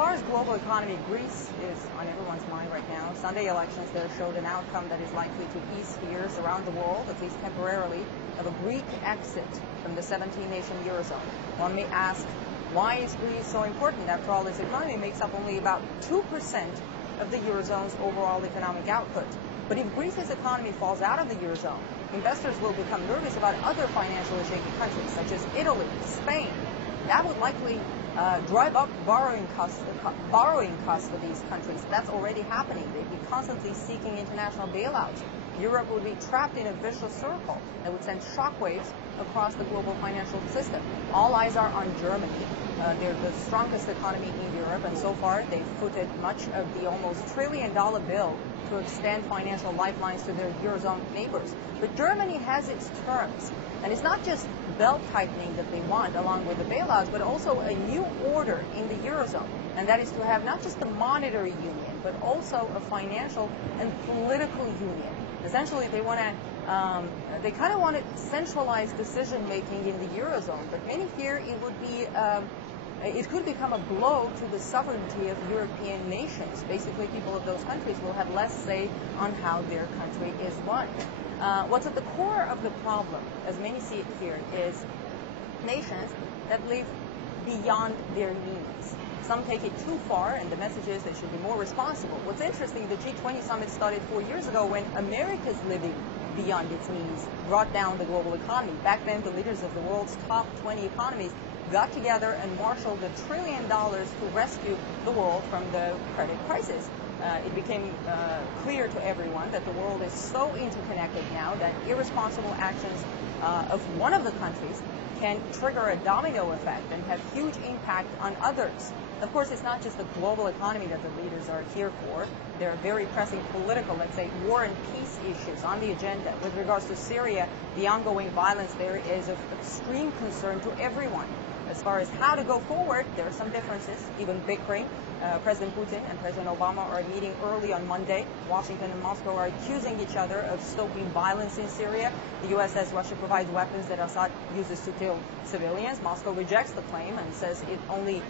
far as global economy, Greece is on everyone's mind right now. Sunday elections there showed an outcome that is likely to ease fears around the world, at least temporarily, of a Greek exit from the 17-nation Eurozone. One may ask, why is Greece so important? After all, its economy makes up only about 2% of the Eurozone's overall economic output. But if Greece's economy falls out of the Eurozone, investors will become nervous about other financially shaky countries, such as Italy, Spain. That would likely drive up borrowing costs for these countries. That's already happening. They'd be constantly seeking international bailouts. Europe would be trapped in a vicious circle that would send shockwaves across the global financial system. All eyes are on Germany. They're the strongest economy in Europe, and so far they've footed much of the almost $1 trillion bill to extend financial lifelines to their Eurozone neighbors. But Germany has its terms, and it's not just belt-tightening that they want along with the bailouts, but also a new order in the Eurozone, and that is to have not just a monetary union, but also a financial and political union. Essentially, they kind of want to centralize decision-making in the Eurozone, but many fear it could become a blow to the sovereignty of European nations. Basically, people of those countries will have less say on how their country is run. What's at the core of the problem, as many see it here, is nations that live beyond their means. Some take it too far, and the message is they should be more responsible. What's interesting, the G20 summit started 4 years ago when America's living beyond its means brought down the global economy. Back then, the leaders of the world's top 20 economies got together and marshaled $1 trillion to rescue the world from the credit crisis. It became clear to everyone that the world is so interconnected now that irresponsible actions of one of the countries can trigger a domino effect and have huge impact on others. Of course, it's not just the global economy that the leaders are here for. There are very pressing political, let's say, war and peace issues on the agenda. With regards to Syria, the ongoing violence there is of extreme concern to everyone. As far as how to go forward, there are some differences, even bickering. President Putin and President Obama are meeting early on Monday. Washington and Moscow are accusing each other of stoking violence in Syria. The U.S. says Russia provides weapons that Assad uses to kill civilians. Moscow rejects the claim and says it only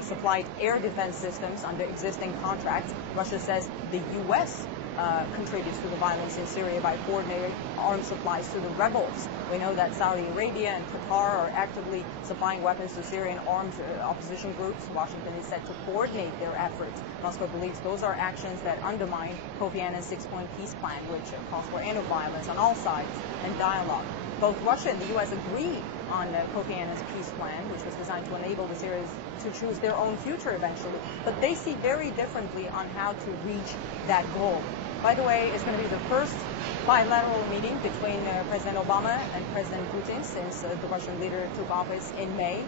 supplied air defense systems under existing contracts. Russia says the U.S. Contributes to the violence in Syria by coordinating arms supplies to the rebels. We know that Saudi Arabia and Qatar are actively supplying weapons to Syrian armed opposition groups. Washington is set to coordinate their efforts. Moscow believes those are actions that undermine Kofi Annan's 6-point peace plan, which calls for end of violence on all sides and dialogue. Both Russia and the U.S. agree on Kofi Annan's peace plan, which was designed to enable the Syrians to choose their own future eventually. But they see very differently on how to reach that goal. By the way, it's going to be the first bilateral meeting between President Obama and President Putin since the Russian leader took office in May.